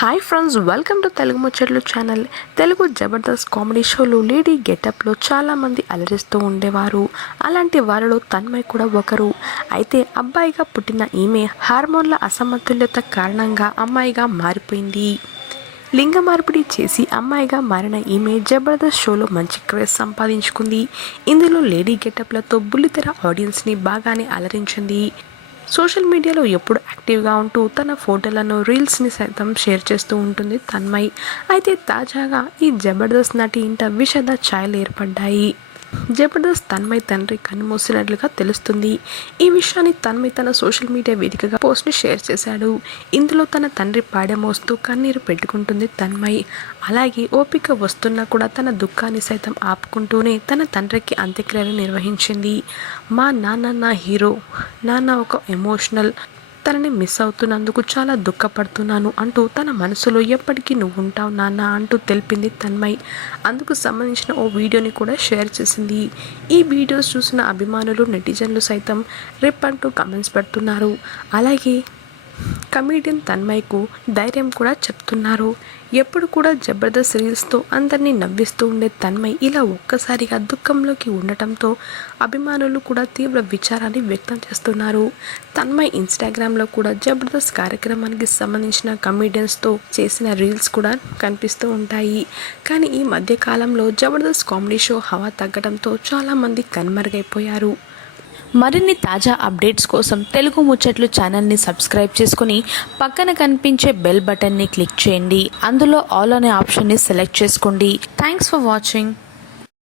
Hi friends, welcome to Telugu ముచ్చట్లు channel. Telugu Jabardasth comedy షోలో lady గెటప్లో చాలామంది అలరిస్తూ ఉండేవారు. అలాంటి వారిలో తన్మయ్ కూడా ఒకరు. అయితే అబ్బాయిగా పుట్టిన ఈమె హార్మోన్ల అసమతుల్యత కారణంగా అమ్మాయిగా మారిపోయింది. లింగ మార్పిడి చేసి అమ్మాయిగా మారిన ఈమె జబర్దస్త్ షోలో మంచి క్రేజ్ సంపాదించుకుంది. ఇందులో లేడీ గెటప్లతో బుల్లితెర ఆడియన్స్ని బాగానే అలరించింది. సోషల్ మీడియాలో ఎప్పుడు యాక్టివ్గా ఉంటూ తన ఫోటోలను రీల్స్ని సైతం షేర్ చేస్తూ ఉంటుంది తన్మయ్. అయితే తాజాగా ఈ జబర్దస్త్ నటి ఇంట విషాద ఛాయలు ఏర్పడ్డాయి. జబర్దస్త్ తన్మయ్ తండ్రి కన్నుమూసినట్లుగా తెలుస్తుంది. ఈ విషయాన్ని తన్మయ్ తన సోషల్ మీడియా వేదికగా పోస్ట్ని షేర్ చేశాడు. ఇందులో తన తండ్రి పాడెమోస్తూ కన్నీరు పెట్టుకుంటుంది తన్మయ్. అలాగే ఓపిక వస్తున్నా కూడా తన దుఃఖాన్ని సైతం ఆపుకుంటూనే తన తండ్రికి అంత్యక్రియలు నిర్వహించింది. మా నాన్న నా హీరో, నాన్న ఒక ఎమోషనల్, తనని మిస్ అవుతున్నందుకు చాలా దుఃఖపడుతున్నాను అంటూ తన మనసులో ఎప్పటికీ నువ్వు ఉంటావు నాన్న అంటూ తెలిపింది తన్మయ్. అందుకు సంబంధించిన ఓ వీడియోని కూడా షేర్ చేసింది. ఈ వీడియోస్ చూసిన అభిమానులు, నెటిజన్లు సైతం రిప్ అంటూ కమెంట్స్ పెడుతున్నారు. అలాగే కమీడియన్ తన్మయ్కు ధైర్యం కూడా చెప్తున్నారు. ఎప్పుడు కూడా జబర్దస్త్ రీల్స్తో అందరినీ నవ్విస్తూ ఉండే తన్మయ్ ఇలా ఒక్కసారిగా దుఃఖంలోకి ఉండటంతో అభిమానులు కూడా తీవ్ర విచారాన్ని వ్యక్తం చేస్తున్నారు. తన్మయ్ ఇన్స్టాగ్రామ్లో కూడా జబర్దస్త్ కార్యక్రమానికి సంబంధించిన కమీడియన్స్తో చేసిన రీల్స్ కూడా కనిపిస్తూ ఉంటాయి. కానీ ఈ మధ్యకాలంలో జబర్దస్త్ కామెడీ షో హవా తగ్గడంతో చాలామంది కనుమరుగైపోయారు. మరిన్ని తాజా అప్డేట్స్ కోసం తెలుగు ముచ్చట్లు ఛానల్ని సబ్స్క్రైబ్ చేసుకుని పక్కన కనిపించే బెల్ బటన్ని క్లిక్ చేయండి. అందులో ఆల్ అనే ఆప్షన్ని సెలెక్ట్ చేసుకోండి. Thanks for watching.